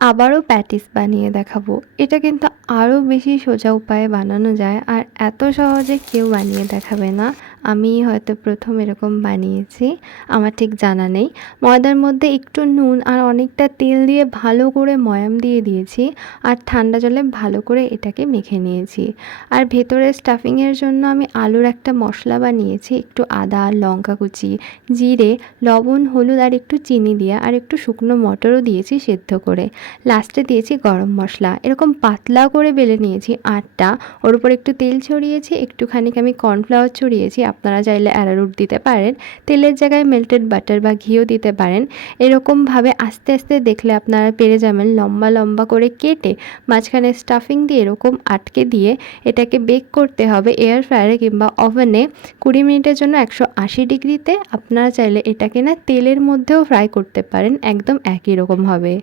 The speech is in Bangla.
আবারও প্যাটিস বানিয়ে দেখাবো। এটা কিন্তু আরও বেশি সোজা উপায়ে বানানো যায় আর এত সহজে কেউ বানিয়ে দেখাবে না। আমিই হয়তো প্রথম এরকম বানিয়েছি, আমার ঠিক জানা নেই। ময়দার মধ্যে একটু নুন আর অনেকটা তেল দিয়ে ভালো করে ময়াম দিয়ে দিয়েছি আর ঠান্ডা জলে ভালো করে এটাকে মেখে নিয়েছি। আর ভেতরে স্টাফিংয়ের জন্য আমি আলুর একটা মশলা বানিয়েছি, একটু আদা, লঙ্কা কুচি, জিরে, লবণ, হলুদ আর একটু চিনি দিয়ে, আর একটু শুকনো মটরও দিয়েছি সেদ্ধ করে। লাস্টে দিয়েছি গরম মশলা। এরকম পাতলা করে বেলে নিয়েছি আটটা, ওর উপর একটু তেল ছড়িয়েছি, একটুখানি আমি কর্নফ্লাওয়ার ছড়িয়েছি, আপনারা চাইলে অ্যারারুট দিতে পারেন, তেলের জায়গায় মেল্টেড বাটার বা ঘিও দিতে পারেন। এরকমভাবে আস্তে আস্তে দেখলে আপনারা পেরে যাবেন লম্বা লম্বা করে কেটে মাঝখানে স্টাফিং দিয়ে এরকম আটকে দিয়ে এটাকে বেক করতে হবে এয়ার ফ্রায়ারে কিংবা ওভেনে 20 মিনিটের জন্য 180 ডিগ্রিতে। আপনারা চাইলে এটাকে না তেলের মধ্যেও ফ্রাই করতে পারেন, একদম একই রকম হবে।